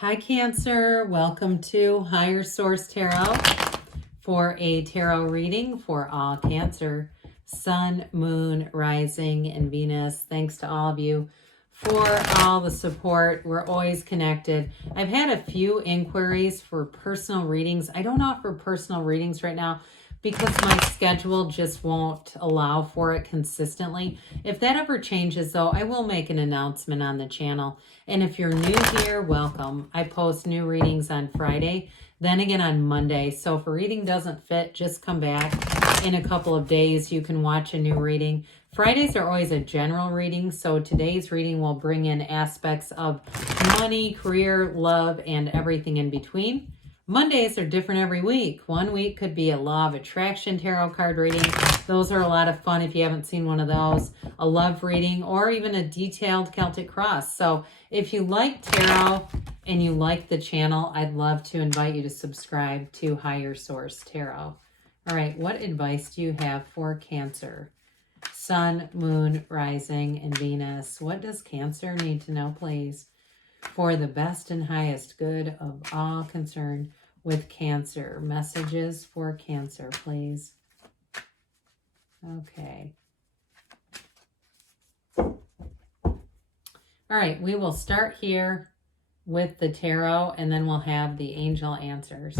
Hi, Cancer. Welcome to Higher Source Tarot for a tarot reading for all Cancer, Sun, Moon, Rising, and Venus. Thanks to all of you for all the support. We're always connected. I've had a few inquiries for personal readings. I don't offer personal readings right now because my schedule just won't allow for it consistently. If that ever changes, though, I will make an announcement on the channel. And if you're new here, welcome. I post new readings on Friday, then again on Monday. So if a reading doesn't fit, just come back in a couple of days. You can watch a new reading. Fridays are always a general reading, so today's reading will bring in aspects of money, career, love, and everything in between. Mondays are different every week. One week could be a Law of Attraction tarot card reading. Those are a lot of fun if you haven't seen one of those. A love reading or even a detailed Celtic cross. So if you like tarot and you like the channel, I'd love to invite you to subscribe to Higher Source Tarot. All right, what advice do you have for Cancer? Sun, Moon, Rising, and Venus. What does Cancer need to know, please? For the best and highest good of all concerned with Cancer. Messages for Cancer, please. Okay. All right, we will start here with the tarot, and then we'll have the angel answers.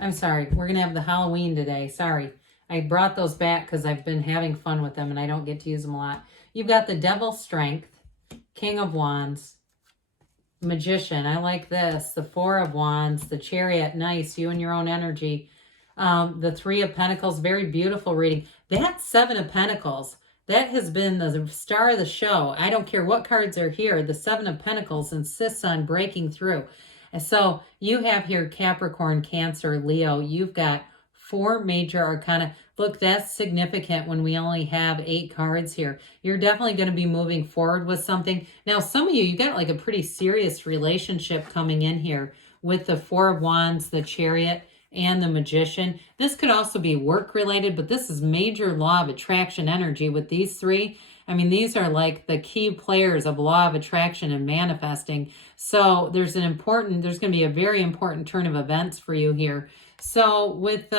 I'm sorry, we're going to have the Halloween today. Sorry. I brought those back because I've been having fun with them, and I don't get to use them a lot. You've got the Devil's Strength, King of Wands, Magician. I like this. The Four of Wands, the Chariot. Nice. You and your own energy. The Three of Pentacles. Very beautiful reading. That Seven of Pentacles. That has been the star of the show. I don't care what cards are here. The Seven of Pentacles insists on breaking through. And so you have here Capricorn, Cancer, Leo. You've got 4 major arcana. Look, that's significant when we only have 8 cards here. You're definitely going to be moving forward with something. Now, some of you got like a pretty serious relationship coming in here with the Four of Wands, the Chariot, and the Magician. This could also be work related, but this is major Law of Attraction energy with these 3. I mean, these are like the key players of Law of Attraction and manifesting. So there's going to be a very important turn of events for you here. So with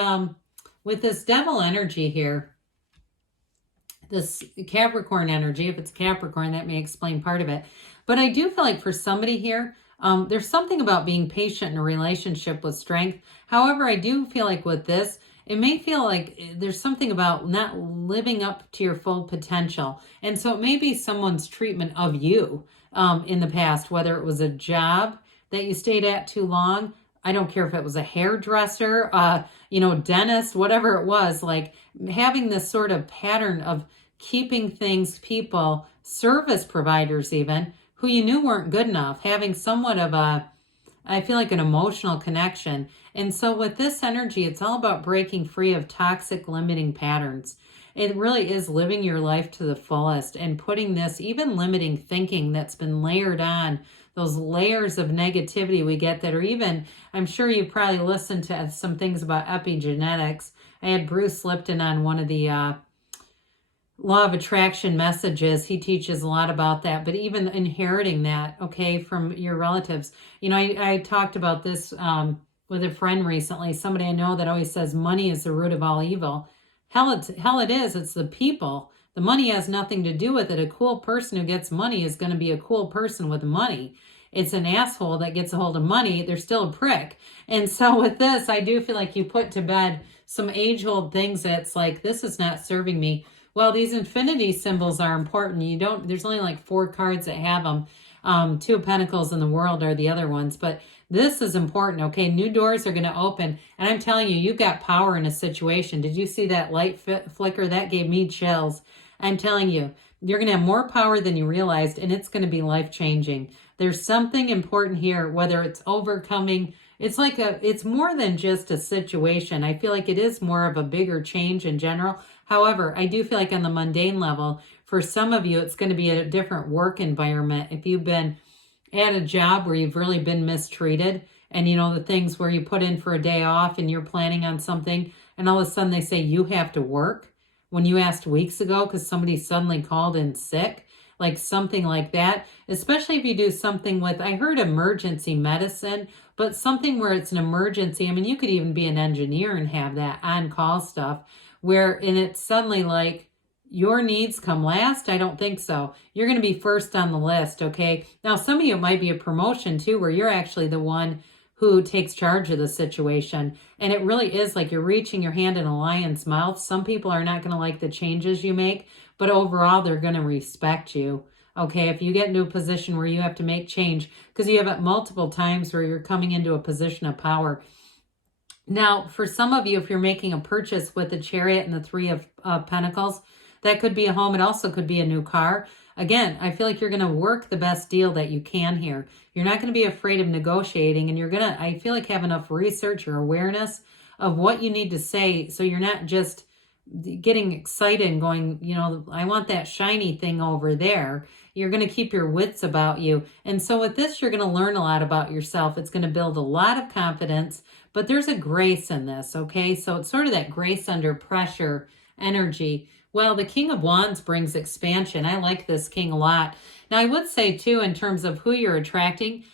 this Devil energy here, this Capricorn energy, if it's Capricorn, that may explain part of it. But I do feel like for somebody here, there's something about being patient in a relationship with strength. However, I do feel like with this, it may feel like there's something about not living up to your full potential. And so it may be someone's treatment of you in the past, whether it was a job that you stayed at too long. I don't care if it was a hairdresser, dentist, whatever it was, like having this sort of pattern of keeping things, people, service providers even, who you knew weren't good enough, having somewhat of I feel like an emotional connection. And so with this energy, it's all about breaking free of toxic limiting patterns. It really is living your life to the fullest and putting this, even limiting thinking that's been layered on, those layers of negativity we get that are even, I'm sure you probably listened to some things about epigenetics. I had Bruce Lipton on one of the Law of Attraction messages. He teaches a lot about that, but even inheriting that, okay, from your relatives. I talked about this with a friend recently, somebody I know that always says money is the root of all evil. Hell it is. It's the people. The money has nothing to do with it. A cool person who gets money is going to be a cool person with money. It's an asshole that gets a hold of money. They're still a prick. And so with this, I do feel like you put to bed some age-old things that's like, this is not serving me. Well, these infinity symbols are important. There's only like 4 cards that have them. 2 of Pentacles in the world are the other ones, but this is important, okay? New doors are going to open, and I'm telling you, you've got power in a situation. Did you see that light flicker? That gave me chills. I'm telling you, you're going to have more power than you realized, and it's going to be life-changing. There's something important here, whether it's overcoming. It's more than just a situation. I feel like it is more of a bigger change in general. However, I do feel like on the mundane level, for some of you, it's going to be a different work environment. If you've been at a job where you've really been mistreated, and the things where you put in for a day off and you're planning on something, and all of a sudden they say you have to work when you asked weeks ago because somebody suddenly called in sick. like something like that, especially if you do something with, I heard emergency medicine, but something where it's an emergency. I mean, you could even be an engineer and have that on-call stuff and it's suddenly like, your needs come last? I don't think so. You're going to be first on the list, okay? Now, some of you, it might be a promotion too, where you're actually the one who takes charge of the situation. And it really is like you're reaching your hand in a lion's mouth. Some people are not going to like the changes you make, but overall, they're going to respect you. Okay, if you get into a position where you have to make change, because you have it multiple times where you're coming into a position of power. Now, for some of you, if you're making a purchase with the Chariot and the Three of Pentacles, that could be a home. It also could be a new car. Again, I feel like you're going to work the best deal that you can here. You're not going to be afraid of negotiating, and you're going to, I feel like, have enough research or awareness of what you need to say, so you're not just getting excited and going, you know, I want that shiny thing over there. You're going to keep your wits about you. And so with this, you're going to learn a lot about yourself. It's going to build a lot of confidence, but there's a grace in this, okay? So it's sort of that grace under pressure energy. Well, the King of Wands brings expansion. I like this king a lot. Now, I would say, too, in terms of who you're attracting,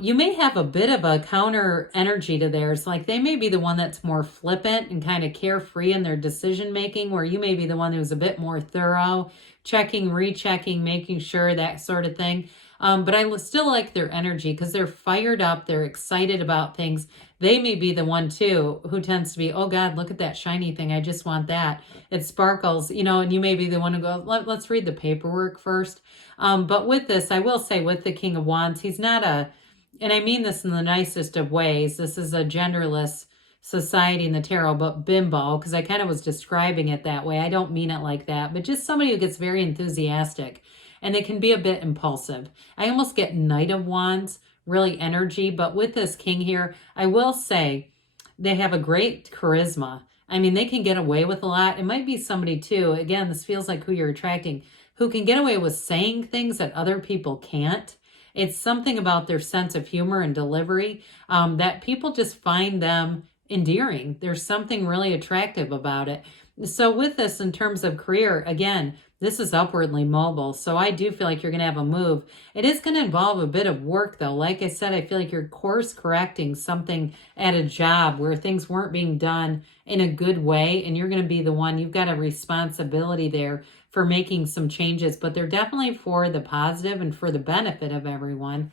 you may have a bit of a counter energy to theirs. Like they may be the one that's more flippant and kind of carefree in their decision making, where you may be the one who's a bit more thorough, checking, rechecking, making sure, that sort of thing. But I still like their energy because they're fired up. They're excited about things. They may be the one, too, who tends to be, oh, God, look at that shiny thing. I just want that. It sparkles, you know, and you may be the one who goes, let's read the paperwork first. But with this, I will say with the King of Wands, he's not and I mean this in the nicest of ways, this is a genderless society in the tarot, but bimbo, because I kind of was describing it that way. I don't mean it like that, but just somebody who gets very enthusiastic. And they can be a bit impulsive. I almost get Knight of Wands, really energy. But with this king here, I will say they have a great charisma. I mean, they can get away with a lot. It might be somebody too, again, this feels like who you're attracting, who can get away with saying things that other people can't. It's something about their sense of humor and delivery that people just find them endearing. There's something really attractive about it. So with this, in terms of career, again, this is upwardly mobile. So I do feel like you're going to have a move. It is going to involve a bit of work, though. Like I said, I feel like you're course correcting something at a job where things weren't being done in a good way. And you're going to be the one, you've got a responsibility there for making some changes. But they're definitely for the positive and for the benefit of everyone.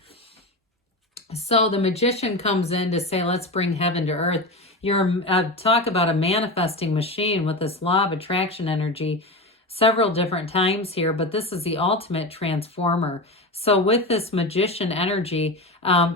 So the Magician comes in to say, let's bring heaven to earth. You're talk about a manifesting machine with this law of attraction energy several different times here, but this is the ultimate transformer. So with this Magician energy,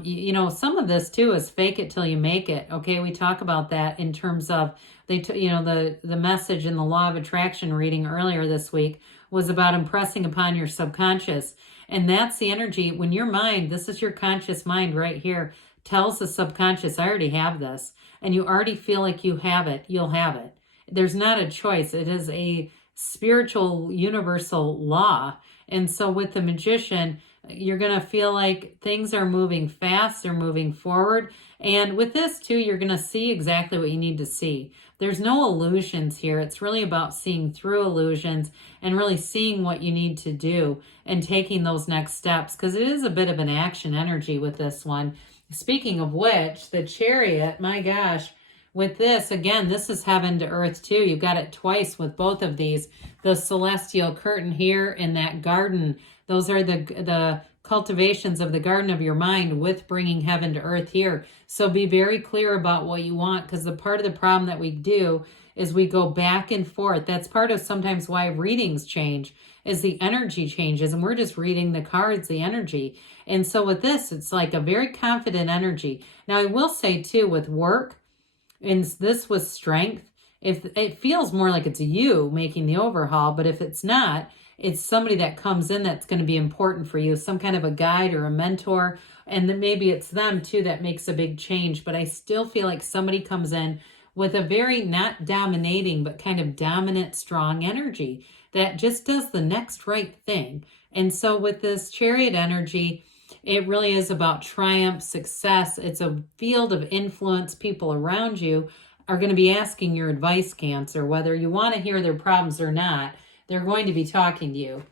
you know, some of this too is fake it till you make it. Okay, we talk about that in terms of the message in the law of attraction reading earlier this week was about impressing upon your subconscious. And that's the energy when your mind, this is your conscious mind right here, tells the subconscious, I already have this. And you already feel like you have it, you'll have it. There's not a choice. It is a spiritual universal law. And so with the Magician, you're going to feel like things are moving fast, they're moving forward. And with this too, you're going to see exactly what you need to see. There's no illusions here. It's really about seeing through illusions and really seeing what you need to do and taking those next steps, because it is a bit of an action energy with this one. Speaking of which, the Chariot, my gosh, with this, again, this is heaven to earth too. You've got it twice with both of these. The celestial curtain here and that garden. Those are the cultivations of the garden of your mind with bringing heaven to earth here. So be very clear about what you want, because the part of the problem that we do is we go back and forth. That's part of sometimes why readings change, is the energy changes, and we're just reading the cards, the energy. And so with this, it's like a very confident energy. Now, I will say too, with work, and this was strength, if it feels more like it's you making the overhaul, but if it's not, it's somebody that comes in that's going to be important for you, some kind of a guide or a mentor, and then maybe it's them too that makes a big change. But I still feel like somebody comes in with a very not dominating, but kind of dominant, strong energy that just does the next right thing. And so with this Chariot energy, it really is about triumph, success. It's a field of influence. People around you are going to be asking your advice, Cancer, whether you want to hear their problems or not. They're going to be talking to you.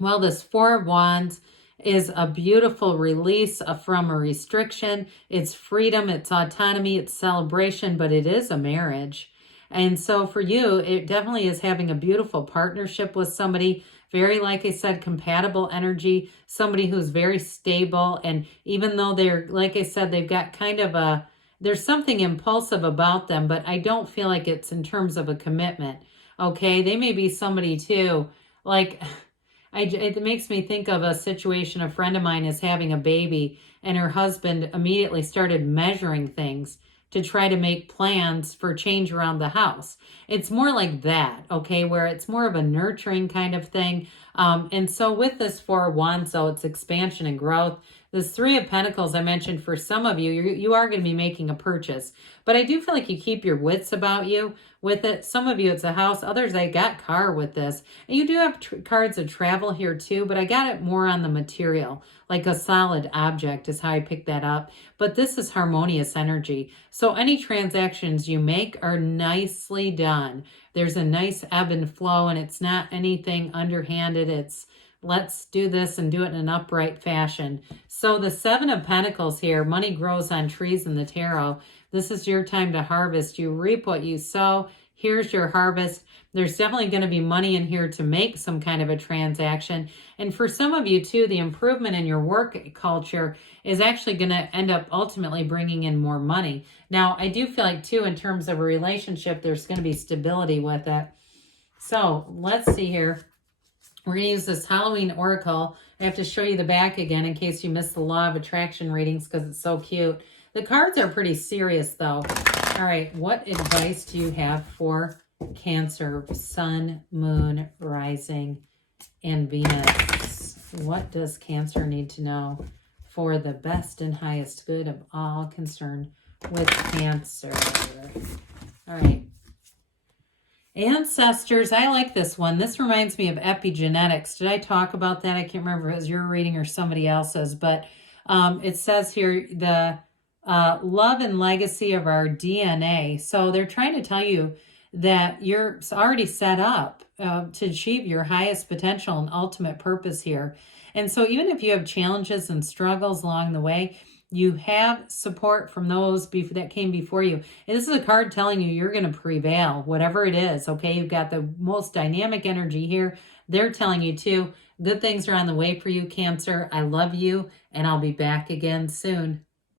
Well, this Four of Wands is a beautiful release from a restriction. It's freedom, it's autonomy, it's celebration, but it is a marriage. And so for you, it definitely is having a beautiful partnership with somebody, very, like I said, compatible energy, somebody who's very stable. And even though they're, like I said, they've got kind of there's something impulsive about them, but I don't feel like it's in terms of a commitment. Okay, they may be somebody too, like, it makes me think of a situation. A friend of mine is having a baby, and her husband immediately started measuring things to try to make plans for change around the house. It's more like that, okay, where it's more of a nurturing kind of thing. And so with this Four of Wands, so it's expansion and growth. This Three of Pentacles I mentioned, for some of you, you are going to be making a purchase. But I do feel like you keep your wits about you with it. Some of you, it's a house. Others, I got car with this. And you do have cards of travel here too, but I got it more on the material. Like a solid object is how I picked that up. But this is harmonious energy. So any transactions you make are nicely done. There's a nice ebb and flow, and it's not anything underhanded. It's let's do this and do it in an upright fashion. So the Seven of Pentacles here, money grows on trees in the tarot. This is your time to harvest. You reap what you sow. Here's your harvest. There's definitely going to be money in here to make some kind of a transaction. And for some of you too, the improvement in your work culture is actually going to end up ultimately bringing in more money. Now, I do feel like too, in terms of a relationship, there's going to be stability with it. So let's see here. We're going to use this Halloween Oracle. I have to show you the back again in case you missed the Law of Attraction readings because it's so cute. The cards are pretty serious though. All right, what advice do you have for Cancer, Sun, Moon, Rising, and Venus? What does Cancer need to know for the best and highest good of all concerned with Cancer? All right. Ancestors, I like this one. This reminds me of epigenetics. Did I talk about that? I can't remember if it was your reading or somebody else's, but it says here the love and legacy of our DNA. So they're trying to tell you that you're already set up to achieve your highest potential and ultimate purpose here. And so even if you have challenges and struggles along the way, you have support from those that came before you. And this is a card telling you you're going to prevail, whatever it is, okay? You've got the most dynamic energy here. They're telling you too, good things are on the way for you, Cancer. I love you, and I'll be back again soon.